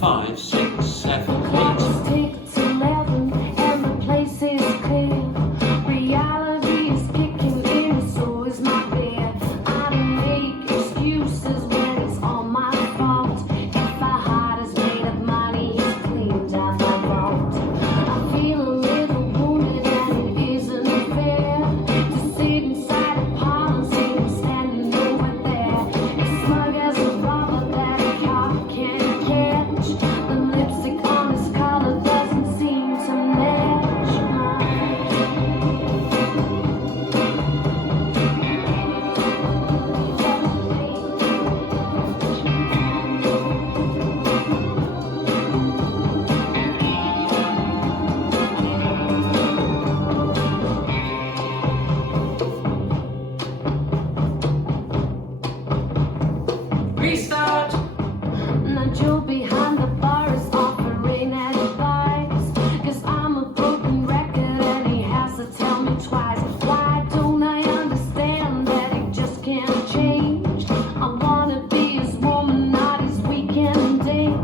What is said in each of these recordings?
5, 6, 7, 8. Clocks tick to 11 and the place is clear. Reality is kicking in, so is my fear. I don't make excuses when it's all my fault. If my heart is made of money, it's cleaned out my vault. I feel a little wounded and it isn't fair to sit inside a parlor and see him standing over there, as smug as a robber that a cop can't catch. The lipstick on his collar doesn't seem to match mine. Restart! Nigel behind the bar is offering advice, 'cause I'm a broken record and he has to tell me twice. Why don't I understand that he just can't change? I wanna be his woman, not his weekend date.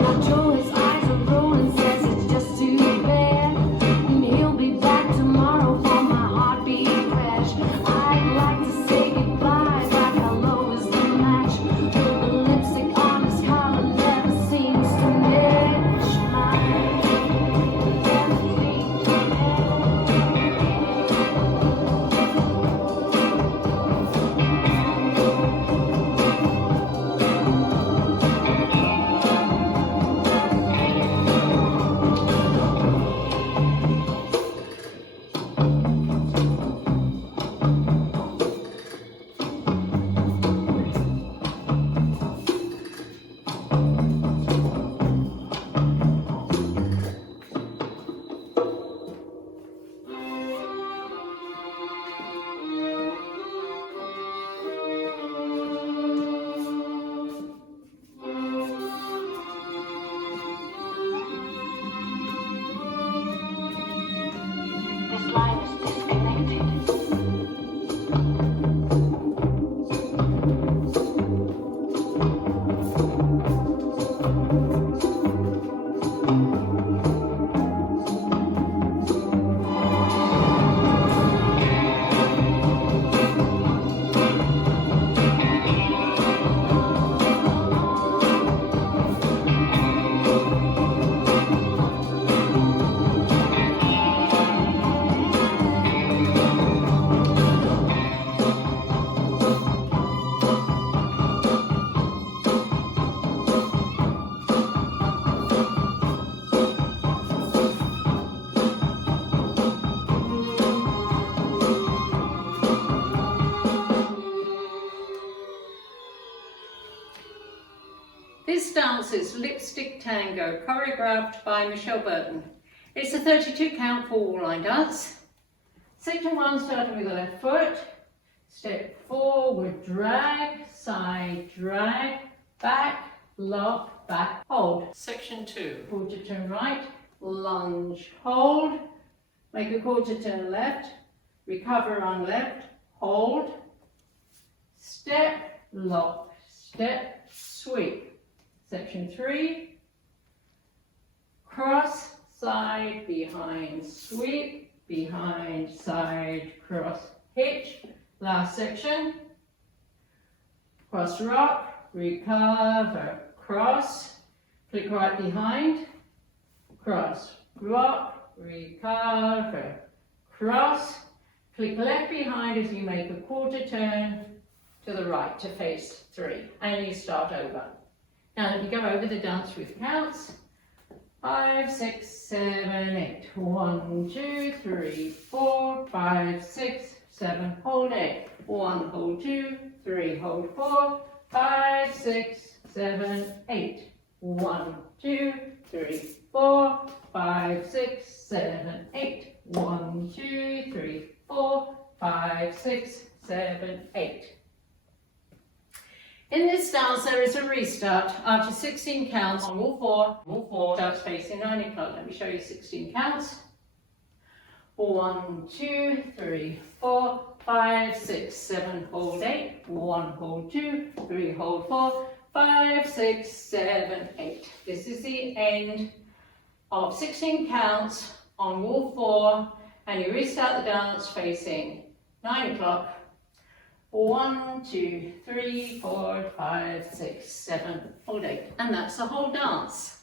Nigel, his eyes are rolling, says it's just too bad, and he'll be back tomorrow for my heartbeat crash. I'd like to say goodbye, but hello is the match. The lipstick on his collar never seems to match mine. This line is disconnected. This dance is Lipstick Tango, choreographed by Michelle Burton. It's a 32 count 4-line dance. Section 1, starting with the left foot. Step forward, drag, side, drag, back, lock, back, hold. Section 2. Quarter turn right, lunge, hold. Make a quarter turn left, recover on left, hold. Step, lock, step, sweep. Section 3, cross, side, behind, sweep, behind, side, cross, hitch. Last section, cross rock, recover, cross, click right behind, cross, rock, recover, cross, click left behind as you make a quarter turn to the right to face 3, and you start over. Now let me go over the dance with counts. 5, 6, 7, 8. 1, 2, 3, 4, 5, 6, 7. Hold 8. 1, hold 2, 3, hold 4, 5, 6, 7, 8. 1, 2, 3, 4, 5, 6, 7, 8. 1, 2, 3, 4, 5, 6, 7, 8. In this dance, there is a restart after 16 counts on all four, starts facing 9 o'clock. Let me show you 16 counts. 1, 2, 3, 4, 5, 6, 7, hold 8. 1, hold 2, 3, hold 4, 5, 6, 7, 8. This is the end of 16 counts on wall 4, and you restart the dance facing 9 o'clock. 1, 2, 3, 4, 5, 6, 7, 8, and that's the whole dance.